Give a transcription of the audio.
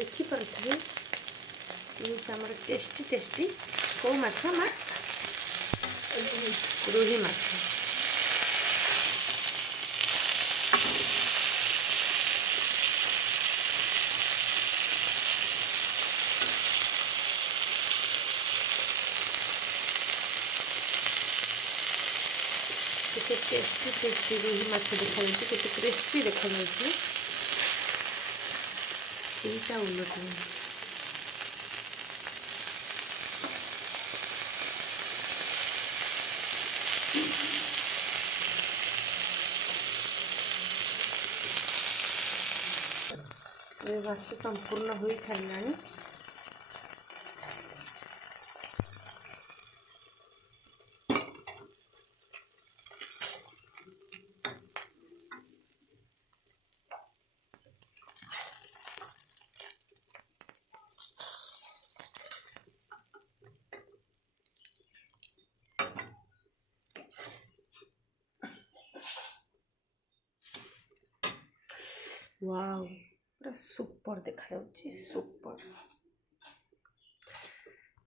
ଦେଖିପାରୁଥିବେ ଇଏ ଆମର टेस्टी टेस्टी କେଉଁ ମାଛ ମା ରୋହି ମାଛ। केते टेस्टी टेस्टी रोही माछ देखा जाଉଛି, केते क्रिस्पी देखा जाଉଛି। এইটা উল্টে माछ संपूर्ण हो सारे। वाओ पूरा सुपर देखा जाଉଛି सुपर।